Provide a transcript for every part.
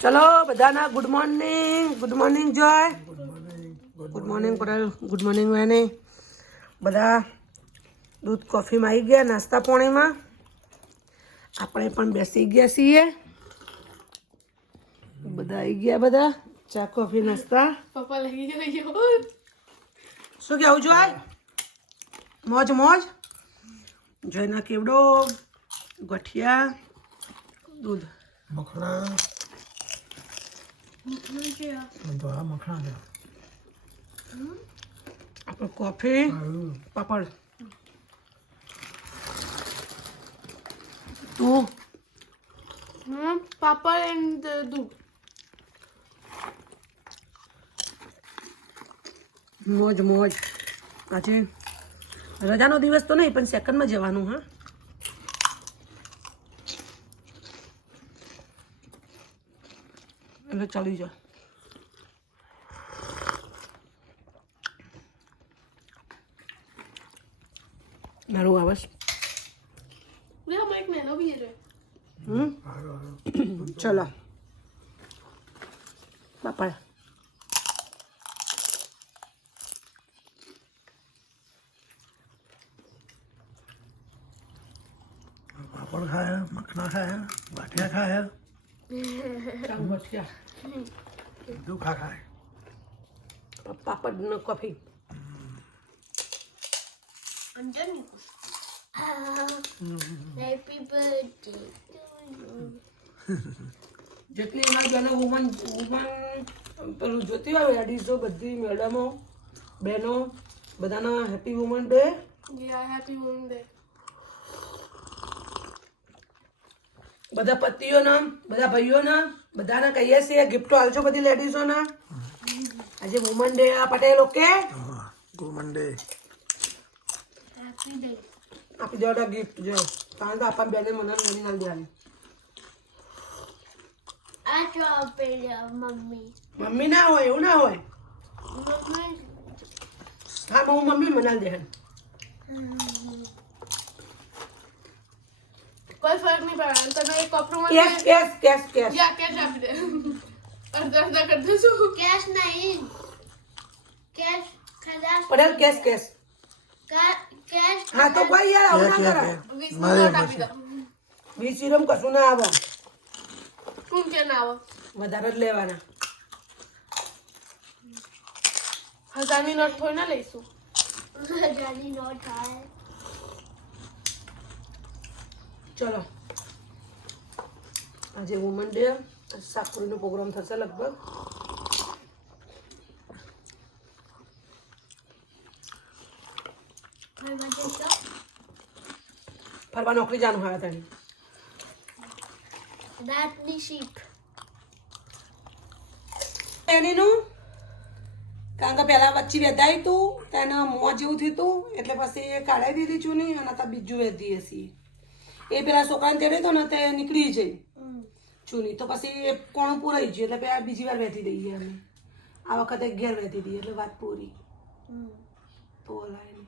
ચલો બધાના good morning Joy. Good morning Patel, good morning Veni. બધા દૂધ કોફીમાં આવી ગયા, નાસ્તા પાણીમાં. આપણે પણ બેસી ગયા છીએ. બધા આવી ગયા, બધા ચા કોફી નાસ્તા. પપ્પા લઈ ગયો. શું કેવું જોય? મોજ મોજ. જોઈના કેવડો ગઠિયા દૂધ મખણા છે તો આ મખણા છે આપણે કોફી પાપડ તું પાપડ એન્ડ દૂધ. મોજ મોજ. આજે રજાનો દિવસ તો નહીં પણ સેકન્ડમાં જવાનું. હા, એટલે ચાલી જા. મારું આવસ. એક નેનો બી છે. ચલો પાપડ. પાપડ ખાયા, મખણા ખાયા, ગાંઠિયા ખાયા, બધું ખાય. પાપડ ને coffee. Anjan Happy birthday to you. જેટલી એના બેનો વુમન પેલું જોતી હોય લેડીઝો બધી મેડમો બહેનો બધાના હેપી વુમન ડે. યા હેપી વુમન ડે. બધા પતિઓના બધા ભાઈઓના બધાને કહીએ છીએ ગિફ્ટો આલજો બધી લેડીઝોના. આજે વુમન ડે આ પટેલ. ઓકે, ગુડ મંડે. Happy day. આપી દેવાના ગિફ્ટ. જો કારણ કે આપણા બેને મને મળી ના દેવાની. I draw mummy. મમ્મી ના હોય, એવું ના હોય. Mummy. હા, હું મમ્મી મના દે. કોઈ ફરક નહીં પડે. તમે એક કપડું કેશ કેશ કેશ કેશ. યા કેશ આપી દે. અડધા અડધા કરી દઈશું. Cash nahi. Cash खजान. Patel cash cash. Cash. હા તો ભાઈ યાર આવું ના કરાય. 20 નો નોટ આપી દો. 20 રૂપિયા કશું ના આવે. શું કે ના આવો? વધારે જ લેવાના. 1000 ની નોટ થોડી ના લઈશું. खजानी नोट है. ચલો આજે વુમન ડે શાકપુરીનો પ્રોગ્રામ થશે લગભગ. ફરવા નોકરી જાનું હા તને. That the sheep. એનીનું કારણ કે પહેલા વચ્ચે વેધાઈ તું તેને મોં જેવું થયું તું એટલે પછી એ કાઢાઈ દીધી ચૂની અને ત્યાં બીજું વેધી હશે. એ પેલા છોકરાને તેડી તો ને તે નીકળી જઈ ચૂની તો પછી એ કોણ પૂરાઈ ગયું એટલે પેલા બીજી વાર વેધી દઈએ અમે. આ વખતે 11 વેધી દઈએ એટલે વાત પૂરી. તો ઓલાય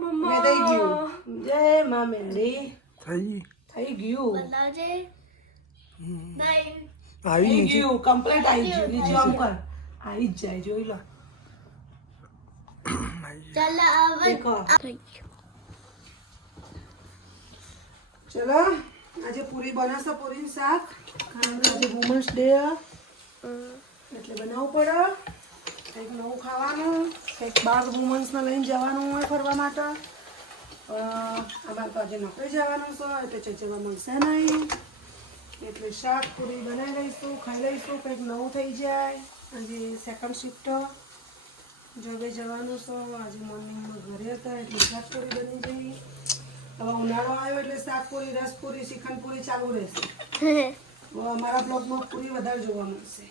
મમ્મા વેધાઈ ગયું. જય મા મેરડી. થઈ ગયું. Balaje. Nine. થઈ ગયું કમ્પ્લીટ આવી ગયું. નીચે આમ કર આવી જ જાય જોઈ લો. Chala avan. દેખો ચલો આજે પૂરી બનાવશે. પૂરી શાક આજે વુમન્સ ડે એટલે બનાવવું પડે. કંઈક નવું ખાવાનું, કંઈક બાર વુમન્સને લઈને જવાનું હોય ફરવા માટે. અમારે તો આજે નોકરી જવાનું છે એટલે ચચવા મળશે નહીં એટલે શાક પૂરી બનાવી લઈશું, ખાઈ લઈશું. કંઈક નવું થઈ જાય. આજે સેકન્ડ શિફ્ટ જોબે જવાનું છે. આજે મોર્નિંગમાં ઘરે હતા એટલે શાકપુરી બની ગઈ. હવે ઉનાળો આવ્યો એટલે શાકપુરી, રસપુરી, શ્રીખંડપુરી ચાલુ રહેશે. અમારા બ્લોગમાં પૂરી વધારે જોવા મળશે.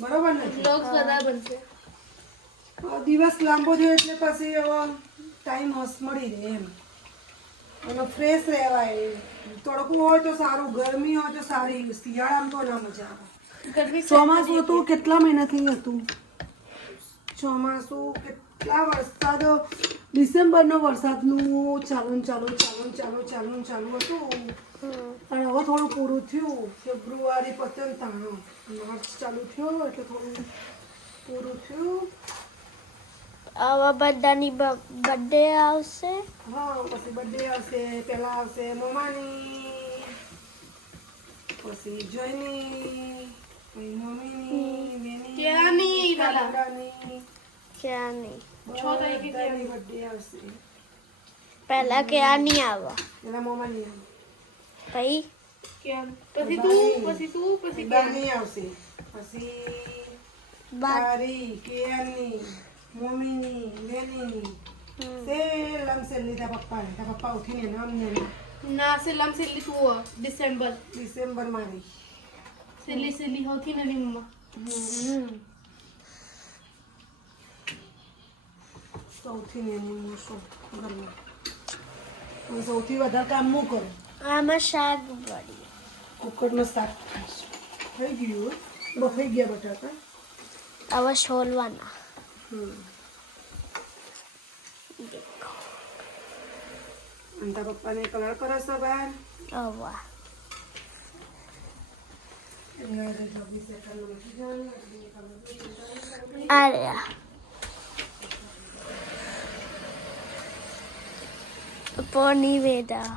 બરોબર ને? બ્લોગ્સ બધા બનશે. દિવસ લાંબો થયો એટલે પછી હવે ટાઈમ મળી રહે એમ અને ફ્રેશ રહેવાય. તડકો હોય તો સારું, ગરમી હોય તો સારી. શિયાળામાં તો ના મજા આવે. ચોમાસું હતું કેટલા મહિનાથી હતું ચોમાસું. કેટલા વરસાદ ડિસેમ્બરનો વરસાદનું ચાલુ હતું પણ હવે થોડું પૂરું થયું. ફેબ્રુઆરી પત્યું ને તાણું માર્ચ ચાલુ થયો એટલે થોડું પૂરું થયું. હવે બધાની બર્થડે આવશે. હા પછી બર્થડે આવશે, પહેલા આવશે મમ્માની, પછી જોઈની, પછી મમ્મીની, બેની, ત્યાંની પહેલા. દાદાની, ક્યાંની 6 તારીખે બધાની બર્થડે આવશે. પહેલા ક્યાંની આવે પેલા મમ્માની આવે. પછી કેમ? પછી તું પછી દાદાની આવશે, પછી બા તારી, કેયાની, મમ્મીની, બેનીની, સેલમ સેલી તારા પપ્પા ઉઠીને નામને ના સેલામ સેલી તું ડિસેમ્બર ડિસેમ્બર મારી સેલી હોતી ને મમ્મા. સૌથી નાની હું છું ઘરમાં. હું સૌથી વધારે કામ હું કરું. આમાં શાક પડી. કુકરનું શાક થઈ ગયું, બફાઈ ગયા બટાકા. હવે છોલવાના. અને તારા પપ્પાને કલર કરો છો બહાર. હવે આર્યા પોની વેદા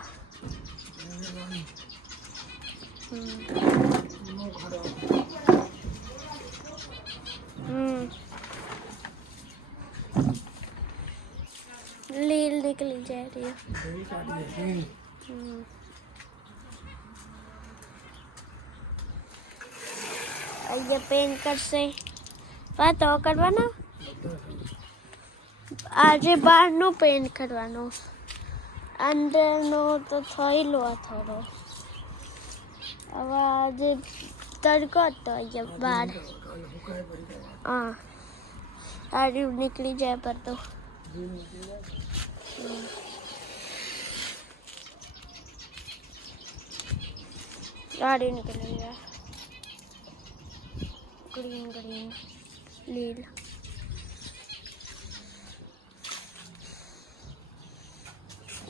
લીલ निकली जा रही है. ये पेन करશે વાતો કરવાનો. આજે બહારનું પેન્ટ કરવાનો, અંદરનો તો થયેલો થોડો. હવે આજે તડકો હતો અહીંયા બહાર. હા આજે નીકળી જાય પર તો गाड़ी निकली है ग्रीन ग्रीन लील.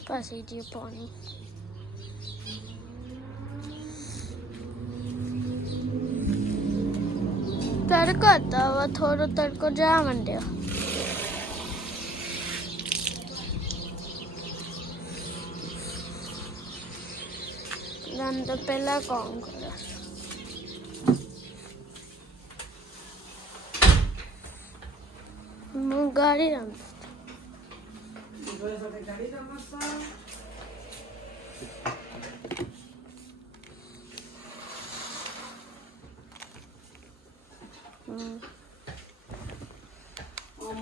पसीजी पानी तड़को तो वो थोड़ा तड़को जा मंडे. तो पहला कौन करे गाड़ी रम ગાડી રમશે.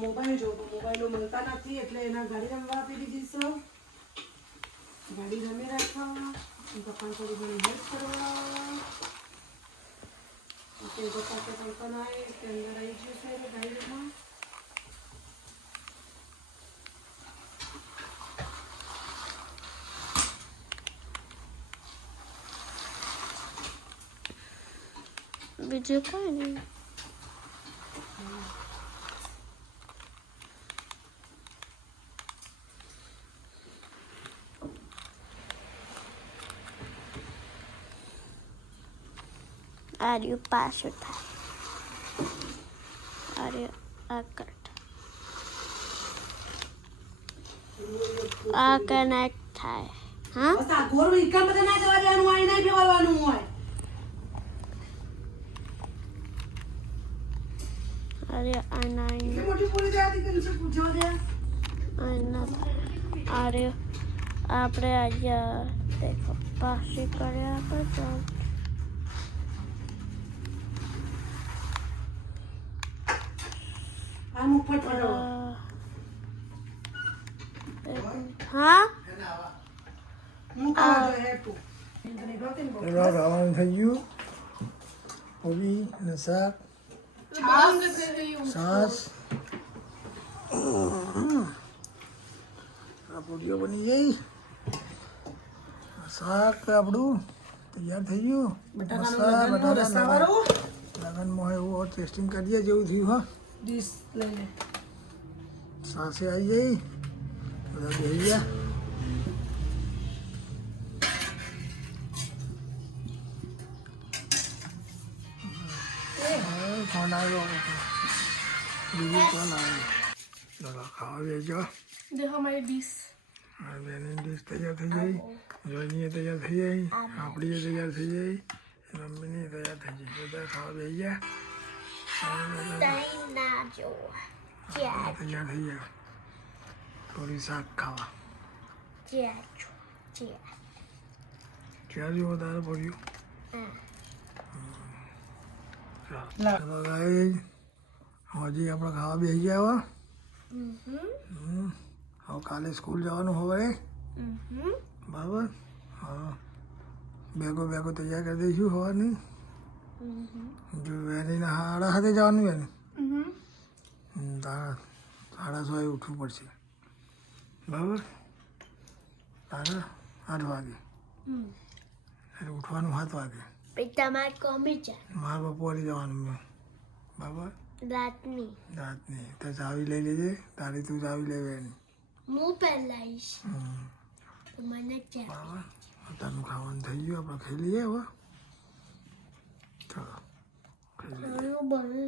મોબાઈલ જોતો, મોબાઈલો મળતા નથી એટલે એના ગાડી રમવા આપી દીધી છે. ગાડી રમી રાખવા, પપ્પાને થોડી ઘણી હેલ્પ કરવા. પપ્પા તો કંકન આવે કે અંદર આવી જશે ગાડીમાં. બીજું કોઈ નહીં. આર્યું પાછું થાય, આર્યું આ કટ, આ કનેક્ટ થાય. હા બસ આ ગોળ ઈકા બધા ના જવા દેવાનું હોય, નહીં ફેરવવાનું હોય. અરે આના એટલી મોટી પૂરી જાતી કે શું પૂછવા દે. આના અરે આપણે આજે દેખો પાછી કર્યા આપણે તો આ મુખ ફટફટો. હા મુખ આવા જો હેઠું. એમાં ખાવાનું થઈ ગયું. પૂરી અને શાક, છાશ. આ પૂરીઓ બની ગઈ. શાક આપણું તૈયાર થઈ ગયું. બટાકાનું રસાવાળું લગનમાં એવું ટેસ્ટિંગ કરીએ જેવું થયું. હા ડીશ લઈ લે. સાસે આવી ગઈ. બધા બેસી ગયા. ફોન આવ્યો બીજું કોણ આવ્યું? ચલો ખાવા બેસજો. देखो हमारी डिश બેની ડીશ તૈયાર થઈ ગઈ, જોઈની તૈયાર થઈ ગઈ, આપણી તૈયાર થઈ ગઈ, મમ્મીની તૈયાર થઈ ગઈ. બધા ખાવા બેસી ગયા. તૈયાર થઈ ગયા. થોડી શાક ખાવા. ક્યાં જેવું વધારે પડ્યું? ચાલો ગાઈસ, હજી આપણે ખાવા બેસી ગયા. હવે કાલે સ્કૂલ જવાનું હોય બરાબર. હા, બેગો તૈયાર કરી દઈશું હોવાની. જો વેનીને 7:30 જવાનું વેની. તારા 6:30 ઉઠવું પડશે બરાબર. તારા 8 વાગે એટલે ઉઠવાનું 7 વાગે. તમારે કોમી છે મારે બપોરે જવાનું બરાબર. રાતની રાતની તો ચાવી લઈ લેજે. તારી તું ચાવી લેવાની. હું પહેલા આવીશ તો મને ચા બરાબર. તારું ખાવાનું થઈ ગયું, આપણે ખાઈ લઈએ હવે. ચાલો ખાઈ લઈએ. બને